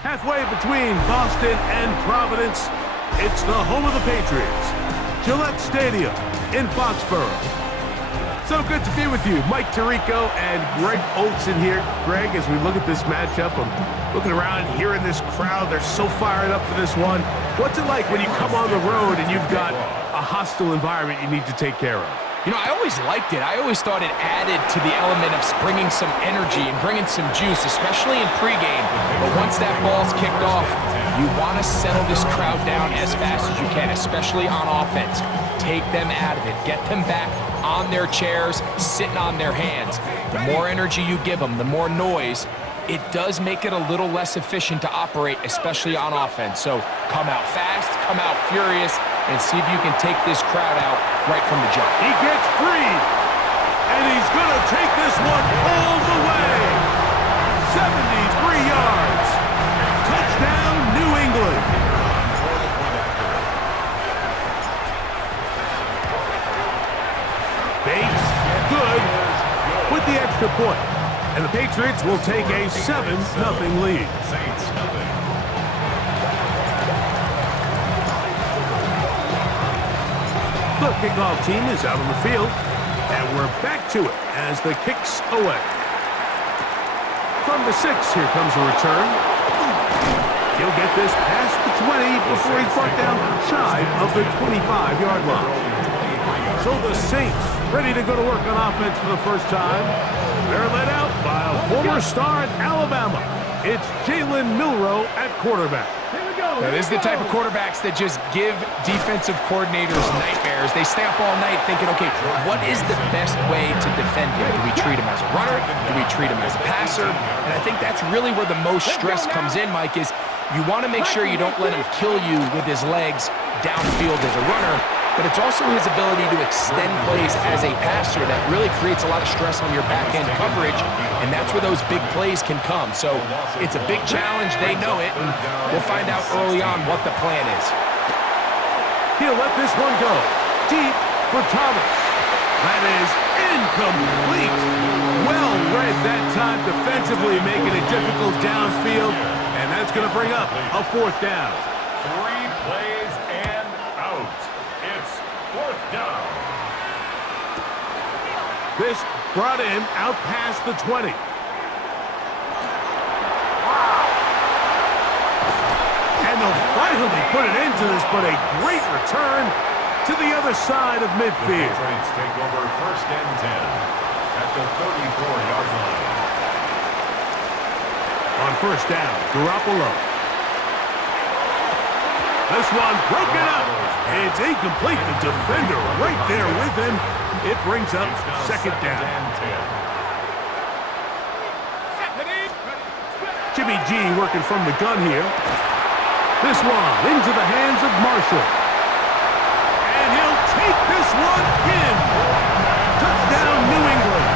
Halfway between Boston and Providence, it's the home of the Patriots, Gillette Stadium in Foxborough. So good to be with you. Mike Tirico and Greg Olson here. Greg, as we look at this matchup, I'm looking around here in this crowd. They're so fired up for this one. What's it like when you come on the road and you've got a hostile environment you need to take care of? You know, I always liked it. I always thought it added to the element of bringing some energy and bringing some juice, especially in pregame. But once that ball's kicked off, you want to settle this crowd down as fast as you can, especially on offense. Take them out of it. Get them back on their chairs, sitting on their hands. The more energy you give them, the more noise, it does make it a little less efficient to operate, especially on offense. So come out fast, come out furious, and see if you can take this crowd out right from the jump. He gets free, and he's going to take this one all the way. 73 yards. Touchdown, New England. Bates, good, with the extra point. And the Patriots will take a 7-0 lead. The kickoff team is out on the field, and we're back to it as the kick's away. From the 6, here comes a return. He'll get this past the 20 before he's brought down shy of the 25-yard line. So the Saints ready to go to work on offense for the first time. They're led out by a former star at Alabama. It's Jalen Milroe at quarterback. Now, this is the type of quarterbacks that just give defensive coordinators nightmares. They stay up all night thinking, okay, what is the best way to defend him? Do we treat him as a runner? Do we treat him as a passer? And I think that's really where the most stress comes in, Mike, is you want to make sure you don't let him kill you with his legs downfield as a runner, but it's also his ability to extend plays as a passer that really creates a lot of stress on your back-end coverage, and that's where those big plays can come. So it's a big challenge. They know it, and we'll find out early on what the plan is. He'll let this one go. Deep for Thomas. That is incomplete. Well read that time defensively, making it difficult downfield, and that's going to bring up a 4th down. 3 plays and out. It's 4th down. This brought him out past the 20. And they'll finally put an end to this, but a great return to the other side of midfield. The Patriots take over 1st and 10 at the 34-yard line. On 1st down, Garoppolo. This one broken up. It's incomplete. The defender right there with him. It brings up 2nd down. Jimmy G working from the gun here. This one into the hands of Marshall. And he'll take this one in. Touchdown, New England.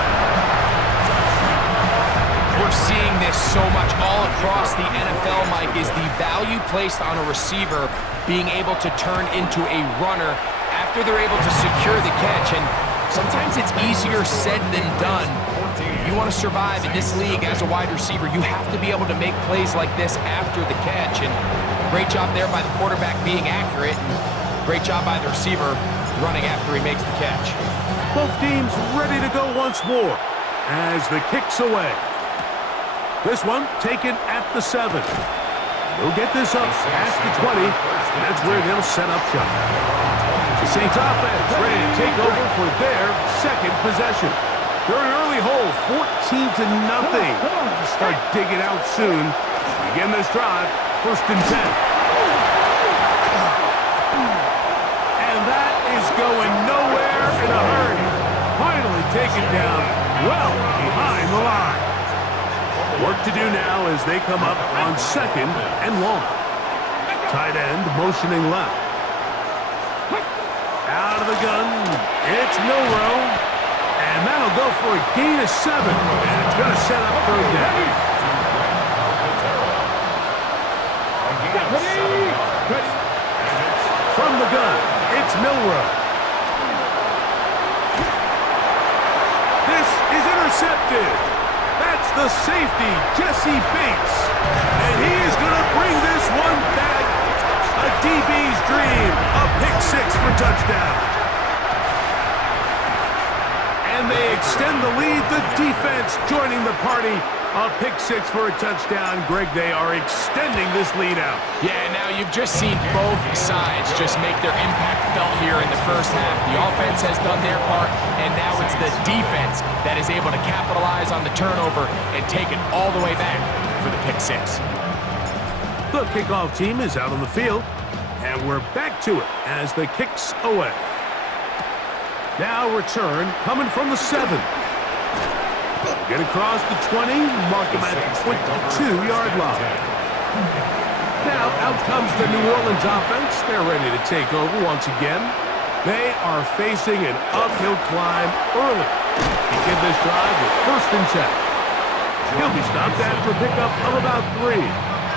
We're seeing this so much all across the NFL, Mike, is the value placed on a receiver being able to turn into a runner after they're able to secure the catch. And sometimes it's easier said than done. If you want to survive in this league as a wide receiver, you have to be able to make plays like this after the catch. And great job there by the quarterback being accurate. And great job by the receiver running after he makes the catch. Both teams ready to go once more as the kick's away. This one taken at the 7. They'll get this up past the 20, and that's where they'll set up shop. The Saints offense ready to take over for their 2nd possession. They're in an early hole, 14-0. Start digging out soon. Begin this drive, 1st and 10. And that is going nowhere in a hurry. Finally taken down well behind the line. Work to do now as they come up on 2nd and long. Tight end motioning left. Out of the gun, it's Milroe. And that'll go for a gain of 7. And it's going to set up 3rd down. From the gun, it's Milroe. This is intercepted. That's the safety, Jesse Bates. And he is going to lead. The defense joining the party. A pick six for a touchdown. Greg, they are extending this lead out. Yeah, now you've just seen both sides just make their impact felt here in the first half. The offense has done their part, and now it's the defense that is able to capitalize on the turnover and take it all the way back for the pick six. The kickoff team is out on the field, and we're back to it as the kicks away. Now return coming from the 7. Get across the 20, mark him at the 22-yard line. Now out comes the New Orleans offense. They're ready to take over once again. They are facing an uphill climb early. Begin this drive with 1st and 10. He'll be stopped after a pickup of about 3.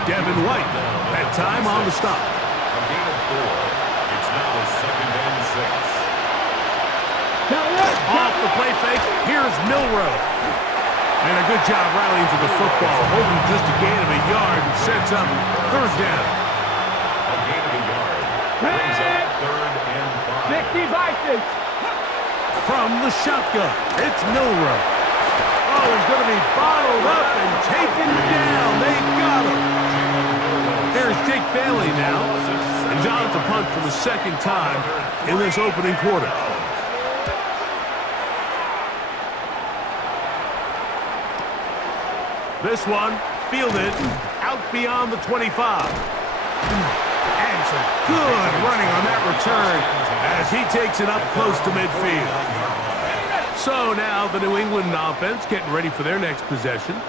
Devin White, that time on the stop. A gain of 4. It's now 2nd and 6. Off the play fake, here's Milroe. And a good job rallying to the football, holding just a gain of a yard and sets up 3rd down. A gain of a yard. Brings up 3rd and 5. From the shotgun, it's Milroe. Oh, he's going to be bottled up and taken down. They got him. Here's Jake Bailey now. And he's on to punt for the 2nd time in this opening quarter. This one fielded out beyond the 25. And some good running on that return as he takes it up close to midfield. So now the New England offense getting ready for their next possession.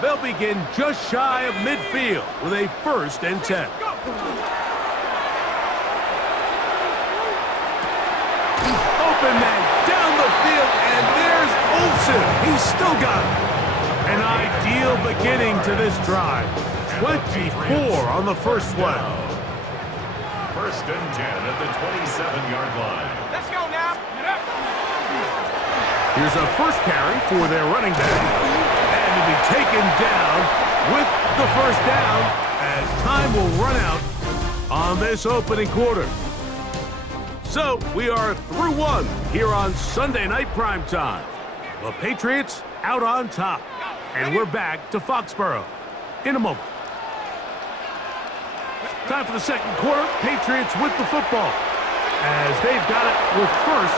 They'll begin just shy of midfield with a 1st and 10. Open man down the field, and there's Olsen. He's still got it. An ideal beginning to this drive. 24 on the first play. 1st and 10 at the 27-yard line. Let's go now. Here's a first carry for their running back. And to be taken down with the 1st down as time will run out on this opening quarter. So we are through 1 here on Sunday Night Primetime. The Patriots out on top. And we're back to Foxborough in a moment. Time for the 2nd quarter. Patriots with the football as they've got it with 1st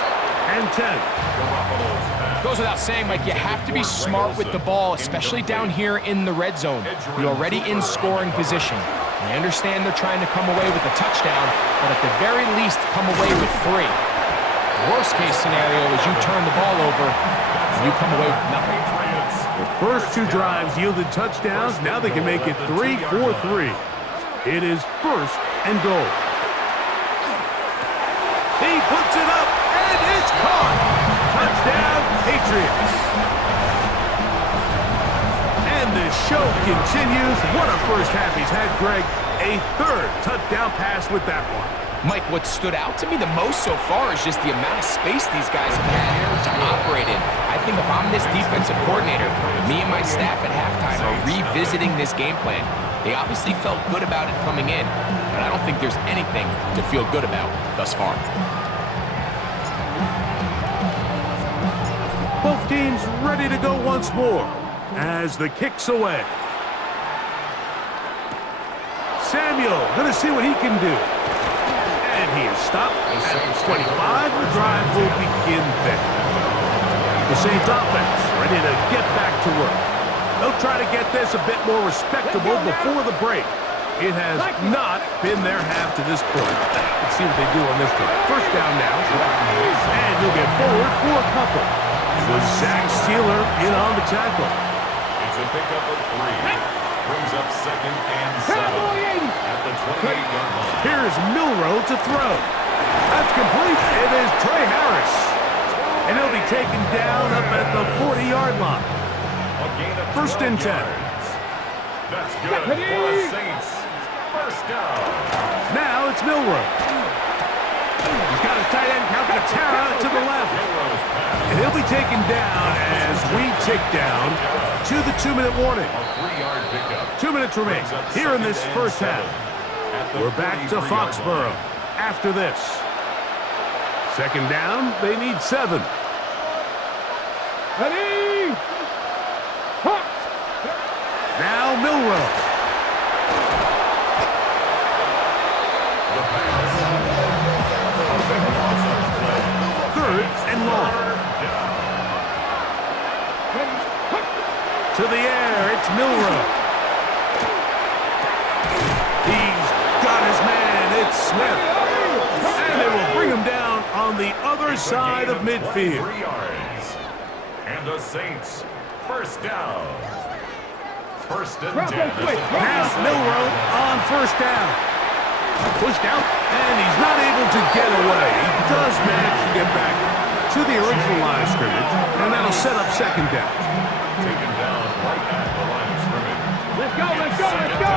and 10. Goes without saying, Mike, you have to be smart with the ball, especially down here in the red zone. You're already in scoring position. I understand they're trying to come away with a touchdown, but at the very least, come away with 3. The worst case scenario is you turn the ball over and you come away with nothing. The first 2 drives yielded touchdowns. Now they can make it 3-4-3. It is 1st and goal. He puts it up, and it's caught. Touchdown, Patriots. And the show continues. What a first half he's had, Greg. A 3rd touchdown pass with that one. Mike, what stood out to me the most so far is just the amount of space these guys have had to operate in. I think if I'm this defensive coordinator, me and my staff at halftime are revisiting this game plan. They obviously felt good about it coming in, but I don't think there's anything to feel good about thus far. Both teams ready to go once more as the kick's away. Samuel going to see what he can do. And he is stopped at 25. The drive will begin there. The Saints offense ready to get back to work. They'll try to get this a bit more respectable before the break. It has not been their half to this point. Let's see what they do on this drive. 1st down now. And he'll get forward for a couple. It was Zach Sealer in on the tackle. It's a pickup of 3. Brings up 2nd and 7 at the 28-yard line. Here's Milroe to throw. That's complete. It is Trey Harris. And he'll be taken down up at the 40-yard line. A gain of 1st and 10. That's good for the Saints. 1st down. Now it's Milroe. He's got his tight end Calcaterra to the left. And he'll be taken down as we tick down to the 2-minute warning. A 3-yard pickup. 2 minutes remain here in this first half. We're back to Foxborough after this. 2nd down, they need 7. Ready? long. To the air, it's Milroe. He's got his man, it's Smith. And they will bring him down on the other side of midfield. 3 yards. And the Saints, first down. First and 10. Now Milroe on first down. Pushed out, and he's not able to get away. He does manage to get back to the original line of scrimmage, and that'll set up second down. Taken down right at the line of scrimmage. Let's go, let's go, let's go!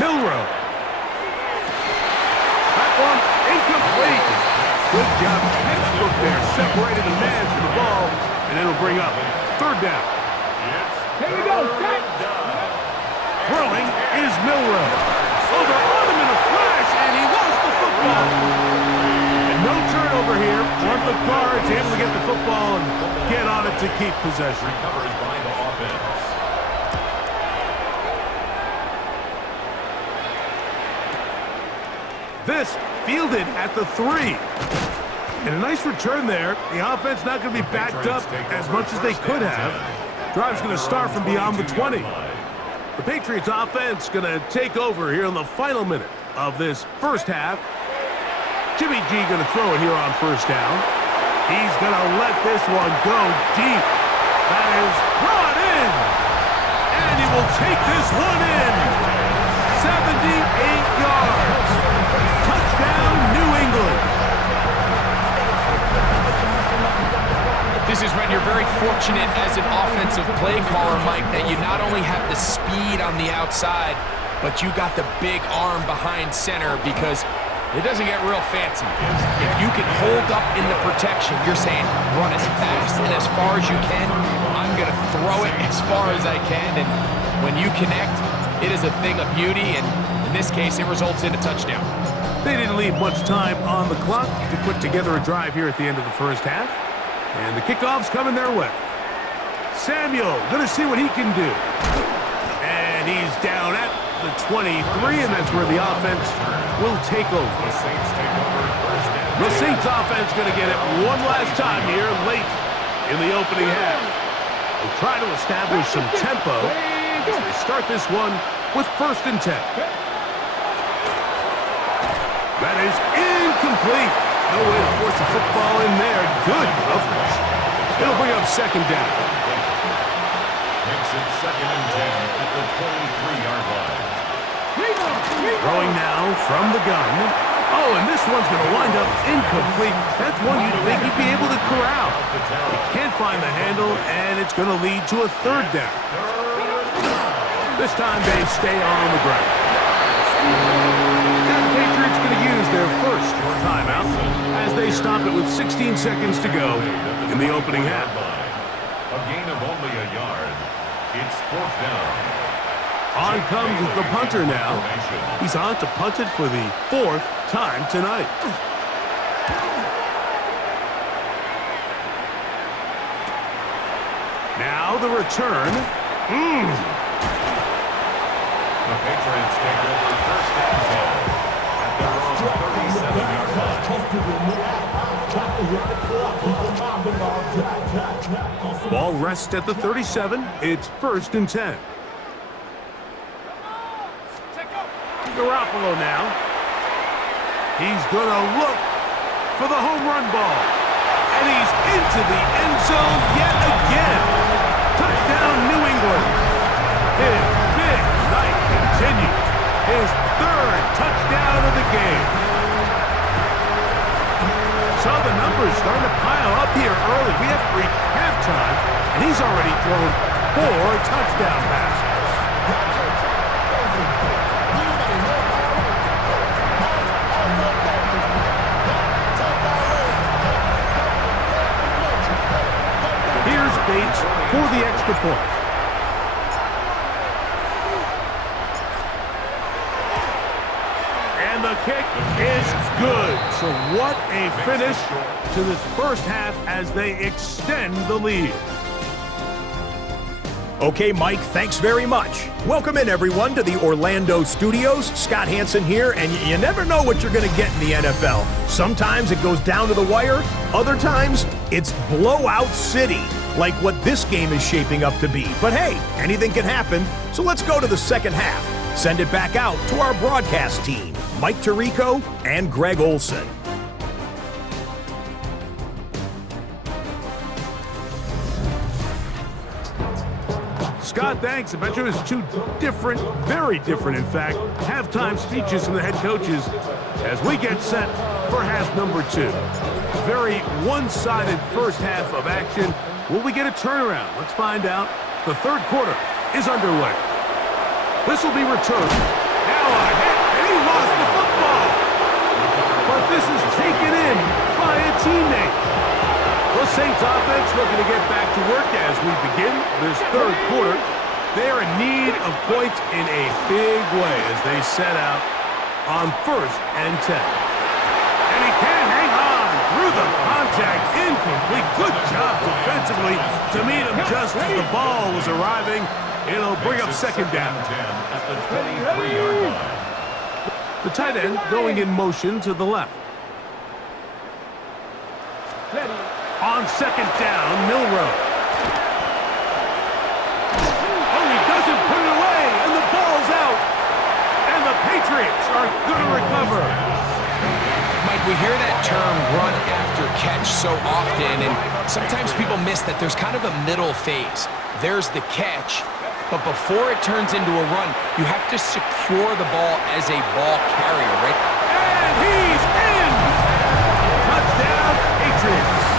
Milroe. That one incomplete. Good job, textbook there. Separated the man from the ball, and it'll bring up third down. Here we go, set! Throwing is Milroe. Oh, they're on him in a flash, and he lost the football. And no turnover here. One of the guards able to get the football and get on it to keep possession. Recovers by the offense. This fielded at the 3. And a nice return there. The offense not going to be backed up as much as they could have. Drive's going to start from beyond the 20. The Patriots offense going to take over here in the final minute of this first half. Jimmy G going to throw it here on first down. He's going to let this one go deep. That is brought in. And he will take this one in. 78 yards. Touchdown, New England. This is when you're very fortunate as an offensive play caller, Mike, that you not only have the speed on the outside, but you got the big arm behind center, because it doesn't get real fancy. If you can hold up in the protection, you're saying run as fast and as far as you can. I'm going to throw it as far as I can, and when you connect, it is a thing of beauty, and in this case, it results in a touchdown. They didn't leave much time on the clock to put together a drive here at the end of the first half. And the kickoff's coming their way. Samuel going to see what he can do. And he's down at the 23, and that's where the offense will take over. The Saints take over first down. The Saints offense going to get it one last time here late in the opening half. They'll try to establish some tempo as they start this one with first and 10. That is incomplete. No way to force the football in there. Good coverage. It'll bring up second down. Makes it second and 10 at the 23-yard line. Throwing now from the gun. Oh, and this one's going to wind up incomplete. That's one you'd think he'd be able to corral. He can't find the handle, and it's going to lead to a third down. This time they stay on the ground. Now the Patriots going to use their first timeout as they stop it with 16 seconds to go in the opening half. A gain of only a yard. It's fourth down. On comes the punter now. He's on to punt it for the 4th time tonight. Now the return. The Patriots take over first and 10 at their own 37-yard line. Ball rests at the 37. It's first and 10. Garoppolo now. He's going to look for the home run ball. And he's into the end zone yet again. Touchdown, New England. His big night continues. His 3rd touchdown of the game. So the numbers starting to pile up here early. We have reached halftime, and he's already thrown 4 touchdown passes. Here's Bates for the extra point. And the kick is good. So what a finish to this first half as they extend the lead. Okay, Mike, thanks very much. Welcome in, everyone, to the Orlando studios. Scott Hansen here, and you never know what you're going to get in the NFL. Sometimes it goes down to the wire. Other times, it's blowout city, like what this game is shaping up to be. But hey, anything can happen, so let's go to the second half. Send it back out to our broadcast team, Mike Tirico and Greg Olson. Scott, thanks. I bet you it was two different, very different, in fact, halftime speeches from the head coaches as we get set for half number 2. Very one-sided first half of action. Will we get a turnaround? Let's find out. The third quarter is underway. This will be returned. Now a hit, and he lost the football. But this is taken in by a teammate. The Saints offense looking to get back to work as we begin this third quarter. They are in need of points in a big way as they set out on 1st and 10. And he can't hang on through the contact. Incomplete. Good job defensively to meet him just as the ball was arriving. It'll bring up second down. At the 23-yard line. The tight end going in motion to the left. On second down, Milroe. Oh, he doesn't put it away, and the ball's out. And the Patriots are going to recover. Mike, we hear that term run after catch so often, and sometimes people miss that there's kind of a middle phase. There's the catch, but before it turns into a run, you have to secure the ball as a ball carrier, right? And he's in! Touchdown, Patriots.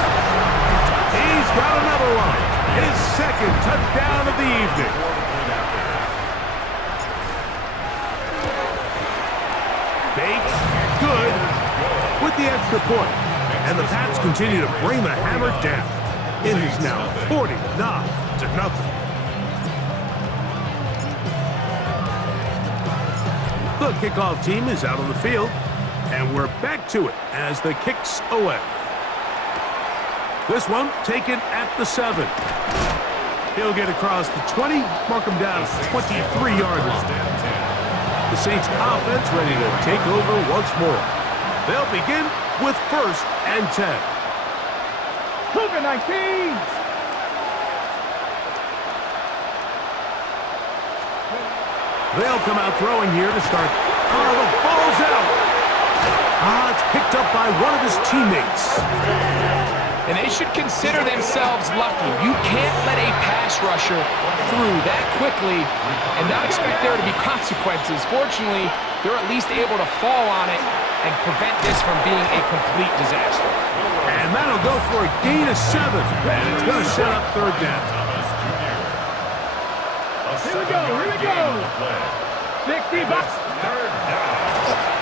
He's got another one. His second touchdown of the evening. Bates, good, with the extra point. And the Pats continue to bring the hammer down. It is now 49-0. The kickoff team is out on the field, and we're back to it as the kicks away. This one taken at the 7. He'll get across the 20, mark him down at the 23-yard line. The Saints offense ready to take over once more. They'll begin with 1st and 10. Cougar 19! They'll come out throwing here to start. Oh, the ball's out. It's picked up by one of his teammates. And they should consider themselves lucky. You can't let a pass rusher through that quickly and not expect there to be consequences. Fortunately, they're at least able to fall on it and prevent this from being a complete disaster. And that'll go for a gain of 7. And it's going to set up third down. Here we go. 60 bucks.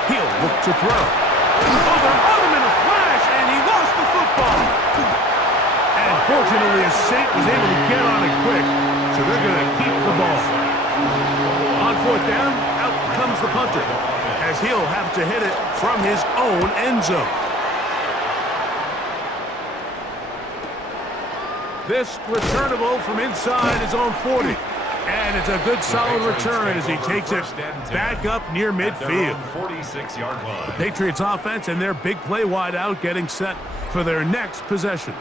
He'll look to throw. Over him in a flash, and he lost the football. And fortunately, a Saint was able to get on it quick, so they're going to keep the ball. On 4th down, out comes the punter, as he'll have to hit it from his own end zone. This returnable from inside his own 40. And it's a good solid return as he takes it back up near midfield. 46-yard line. The Patriots offense and their big play wideout getting set for their next possession.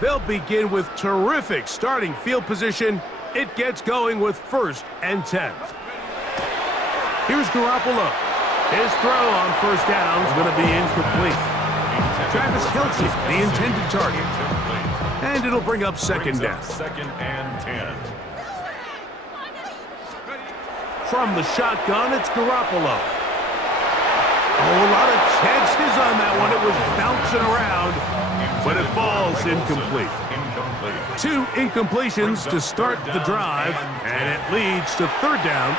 They'll begin with terrific starting field position. It gets going with 1st and 10. Here's Garoppolo. His throw on 1st down is going to be incomplete. Travis Kelce, the intended target. And it'll bring up second down. 2nd and 10. From the shotgun, it's Garoppolo. Oh, a lot of chances on that one. It was bouncing around, but it falls incomplete. 2 incompletions to start the drive, and it leads to 3rd down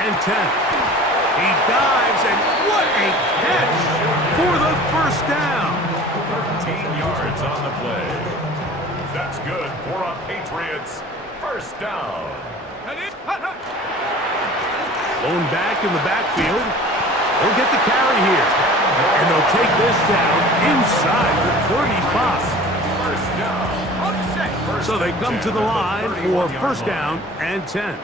and 10. He dives, and what a catch for the 1st down. 13 yards on the play. That's good for a Patriots 1st down. Blown back in the backfield. They'll get the carry here. And they'll take this down inside the 35. 1st down. So they come to the line for first down and 10.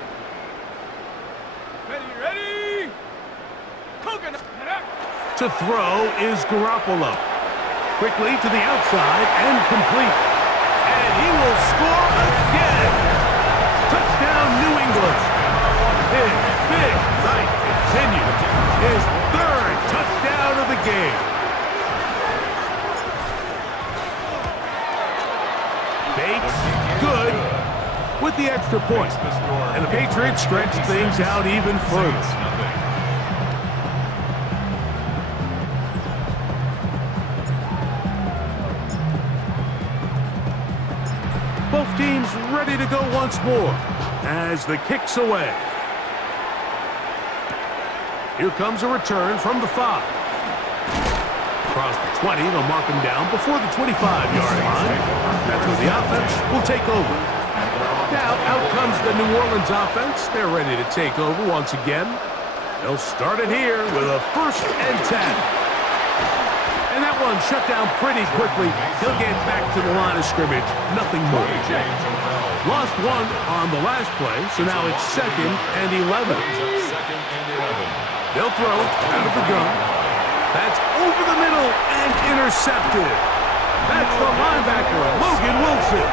Ready? Coconut. To throw is Garoppolo. Quickly to the outside and complete. And he will score again. Touchdown, New England. His big night continues. His third touchdown of the game. Bates, good, with the extra point. And the Patriots stretch things out even further. Both teams ready to go once more as the kick's away. Here comes a return from the 5. Across the 20, they'll mark him down before the 25-yard line. That's where the offense will take over. Now, out comes the New Orleans offense. They're ready to take over once again. They'll start it here with a first and 10. And that one shut down pretty quickly. He'll get back to the line of scrimmage. Nothing more. Lost one on the last play, so now it's 2nd and 11. They'll throw out of the gun. That's over the middle and intercepted. That's the linebacker, Logan Wilson.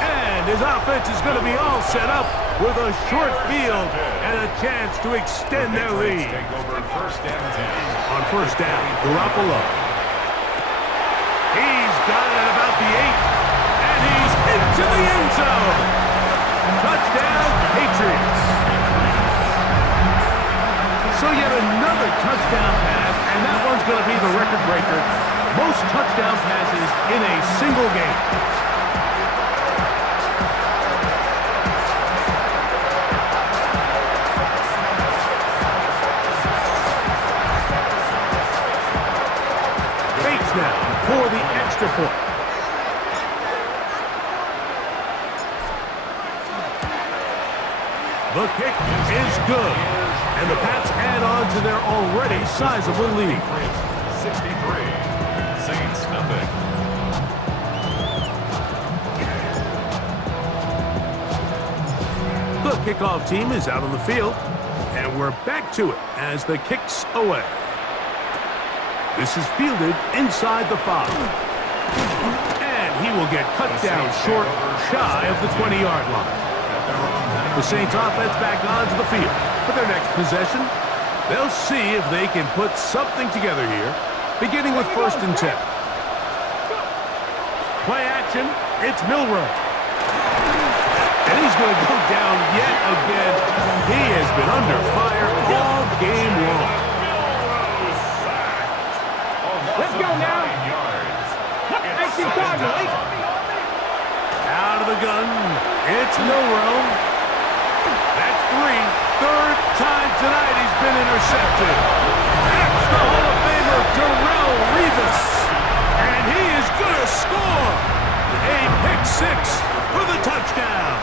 And his offense is going to be all set up with a short field and a chance to extend their lead. On first down, Garoppolo. He's got it at about the 8, and he's into the end zone. Touchdown, Patriots. So yet another touchdown pass, and that one's going to be the record breaker. Most touchdown passes in a single game. Bates now for the extra point. The kick is good. And the Pats add on to their already sizable lead. 63, Saints nothing. The kickoff team is out on the field, and we're back to it as the kick's away. This is fielded inside the 5. And he will get cut down short, shy of the 20-yard line. The Saints offense back onto the field. For their next possession, they'll see if they can put something together here, beginning with first and 10. Play action, it's Milroe. And he's going to go down yet again. He has been under fire all game long. Let's go now. Out of the gun, it's Milroe. That's 3. Third time tonight he's been intercepted. That's the Hall of Famer, Darrell Revis. And he is going to score. A pick 6 for the touchdown.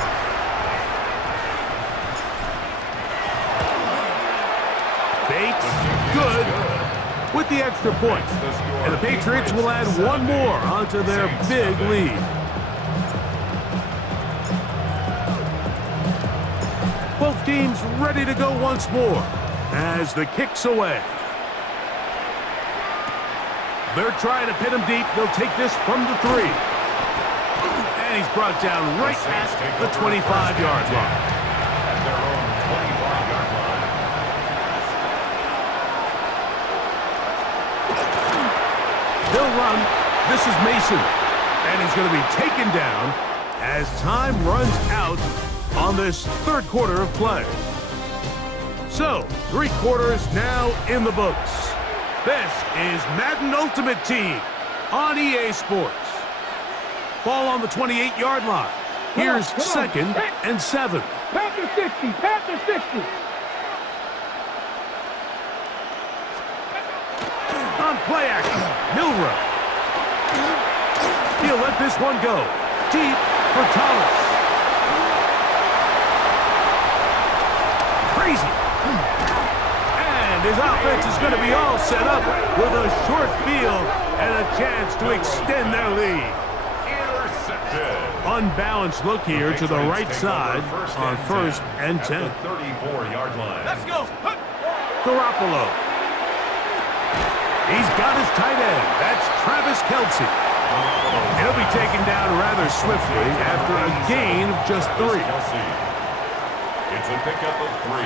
Bates, good, with the extra point. And the Patriots will add one more onto their big lead. Both teams ready to go once more as the kick's away. They're trying to pin him deep. They'll take this from the 3. And he's brought down right at the 25-yard line. At their own 25-yard line. They'll run. This is Mason. And he's going to be taken down as time runs out on this third quarter of play. So, 3 quarters now in the books. This is Madden Ultimate Team on EA Sports. Ball on the 28-yard line. Here's 2nd and 7. Panther 60, Panther 60. On play action, Milroe. He'll let this one go. Deep for Thomas. Crazy. And his offense is going to be all set up with a short field and a chance to extend their lead. Intercepted. unbalanced look here to the right side on 1st and 10. 34-yard line. Let's go. Garoppolo. He's got his tight end. That's Travis Kelce. He'll be taken down rather swiftly after a gain of just 3. It's a pickup of 3.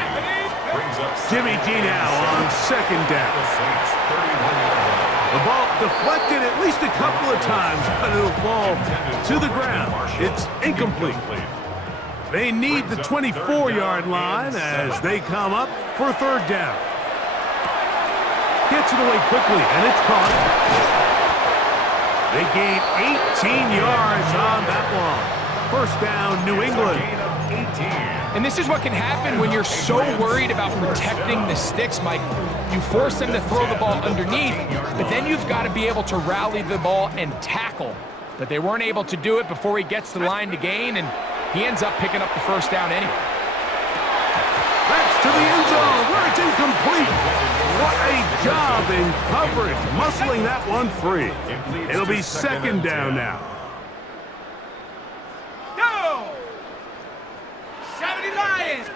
Brings up Jimmy G now on 2nd down. the Saints 31-yard line. The ball deflected at least a couple of times, but it'll fall to the ground. It's incomplete. They need the 24-yard line as they come up for 3rd down. Gets it away quickly, and it's caught. They gain 18 yards on that one. 1st down, New England. Gain of 18. And this is what can happen when you're so worried about protecting the sticks, Mike. You force them to throw the ball underneath, but then you've got to be able to rally the ball and tackle. But they weren't able to do it before he gets the line to gain, and he ends up picking up the 1st down anyway. That's to the end zone where it's incomplete. What a job in coverage, muscling that one free. It'll be 2nd down now. Go! 70 Lions.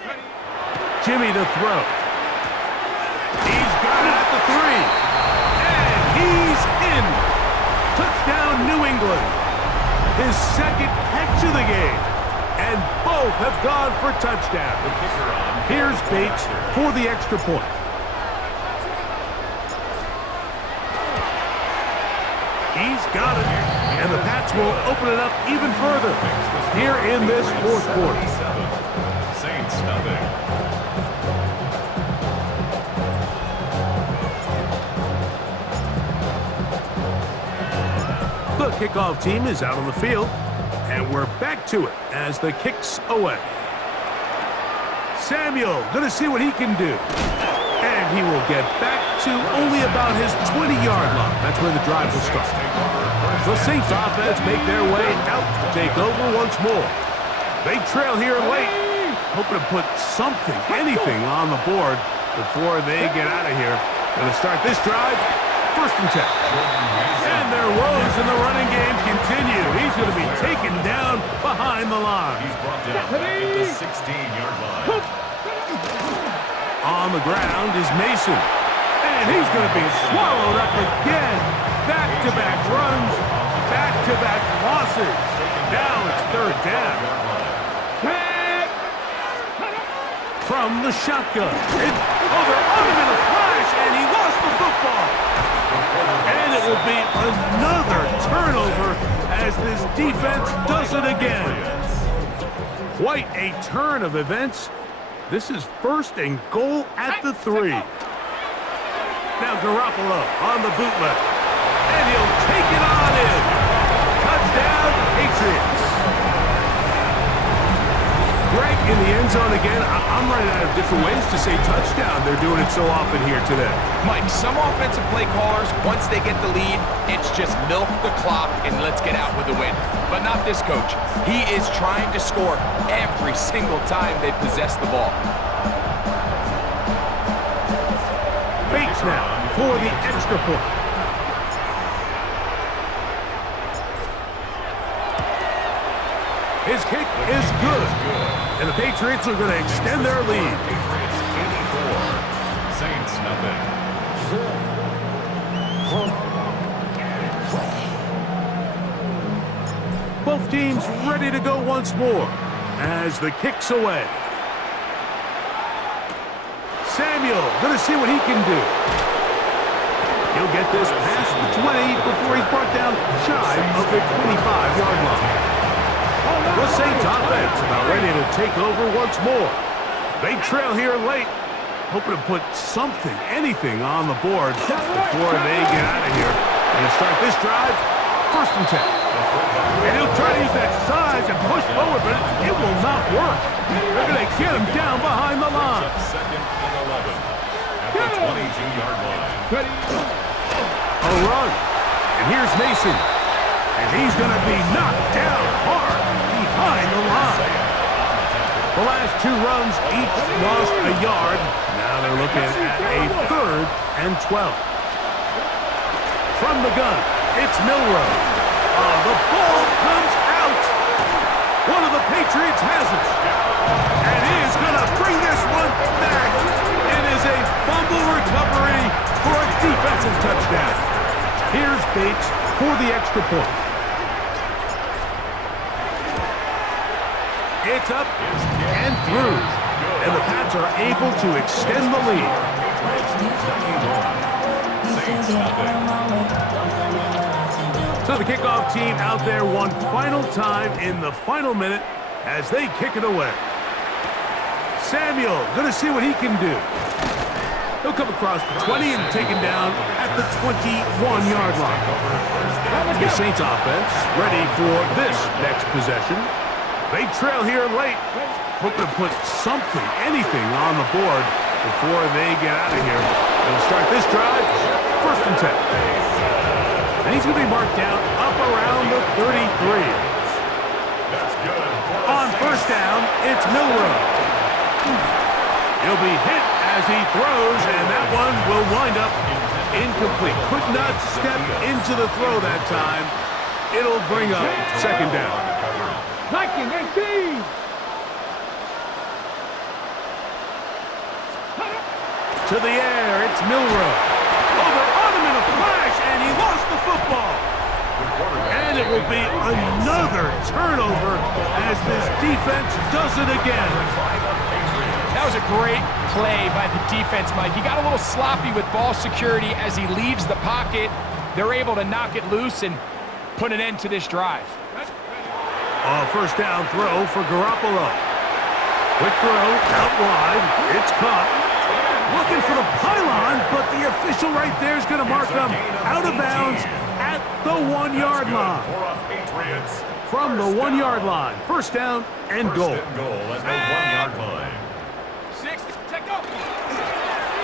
Jimmy to throw. He's got it at the 3. And he's in. Touchdown, New England. His 2nd catch of the game. And both have gone for touchdowns. Here's Bates for the extra point. He's got it. And the Pats will open it up even further here in this 4th quarter. Saints nothing. The kickoff team is out on the field, and we're back to it as the kick's away. Samuel going to see what he can do. And he will get back to only about his 20-yard line. That's where the drive will start. The Saints offense make their way out to take over once more. They trail here late, hoping to put something, anything on the board before they get out of here. Going to start this drive, 1st and 10. And their woes in the running game continue. He's going to be taken down behind the line. He's brought down back at the 16-yard line. On the ground is Mason. And he's going to be swallowed up again. Back-to-back runs, back-to-back losses. Now it's 3rd down. From the shotgun. They're on him in a flash, and he lost the football. And it will be another turnover as this defense does it again. Quite a turn of events. This is 1st and goal at the 3. Now Garoppolo on the bootleg. And he'll take it on in. Touchdown, Patriots. Greg in the end zone again. I'm running out of different ways to say touchdown. They're doing it so often here today. Mike, some offensive play callers, once they get the lead, it's just milk the clock and let's get out with the win. But not this coach. He is trying to score every single time they possess the ball. Bates now for the extra point. His kick is good. And the Patriots are going to extend their lead. Patriots 84. Saints nothing. Both teams ready to go once more as the kick's away. Samuel going to see what he can do. He'll get this past the 20 before he's brought down shy of the 25-yard line. The Saints offense about ready to take over once more. They trail here late, hoping to put something, anything on the board before they get out of here. And to start this drive, 1st and 10. And he'll try to use that size and push forward, but it will not work. They're going to get him down behind the line. 2nd and 11 at the 22-yard line. A run. And here's Mason. And he's going to be knocked down hard behind the line. The last 2 runs each lost a yard. Now they're looking at a 3rd and 12. From the gun, it's Milrow. The ball comes out. for the extra point. It's up and through. And the Pats are able to extend the lead. So the kickoff team out there one final time in the final minute as they kick it away. Samuel going to see what he can do. He'll come across the 20 and taken down at the 21-yard line. The Saints offense ready for this next possession. They trail here late. Hoping to put something, anything on the board before they get out of here. They'll start this drive, 1st and 10. And he's going to be marked down up around the 33. That's good. On 1st down, it's Milroe. He'll be hit as he throws, and that one will wind up incomplete. Could not step into the throw that time. It'll bring up 2nd down. 19, 18. To the air, it's Milroe. Over on him in a flash, and he lost the football. And it will be another turnover as this defense does it again. That was a great play by the defense, Mike. He got a little sloppy with ball security as he leaves the pocket. They're able to knock it loose and put an end to this drive. A 1st down throw for Garoppolo. Quick throw out wide. It's caught. Looking for the pylon, but the official right there is going to mark them out of bounds at the 1-yard line. From the 1-yard line. 1st down and goal. At the 1-yard line. 6, check up.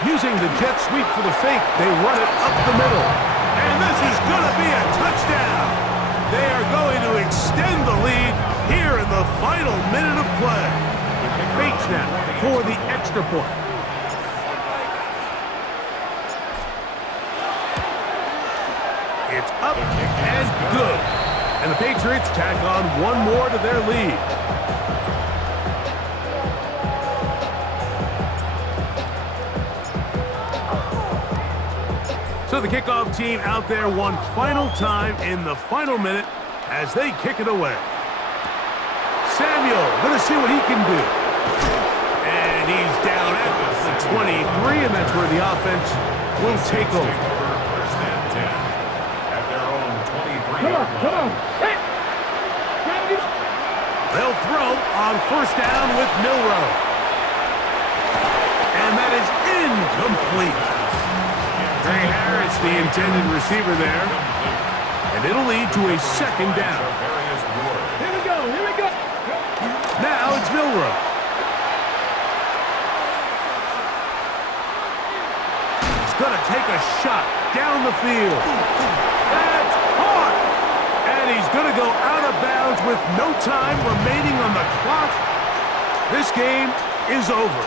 Using the jet sweep for the fake, they run it up the middle. And this is going to be a touchdown. They are going to extend the lead here in the final minute of play. Bates now for the extra point. It's up and good. And the Patriots tack on one more to their lead. So the kickoff team out there one final time in the final minute as they kick it away. Samuel going to see what he can do. And he's down at the 23, and that's where the offense will take over. Come on. Hey. They'll throw on 1st down with Milroe. And that is incomplete. Trey Harris, the intended receiver there. And it'll lead to a 2nd down. Here we go. Now it's Milroe. He's going to take a shot down the field. That's caught. And he's going to go out of bounds with no time remaining on the clock. This game is over.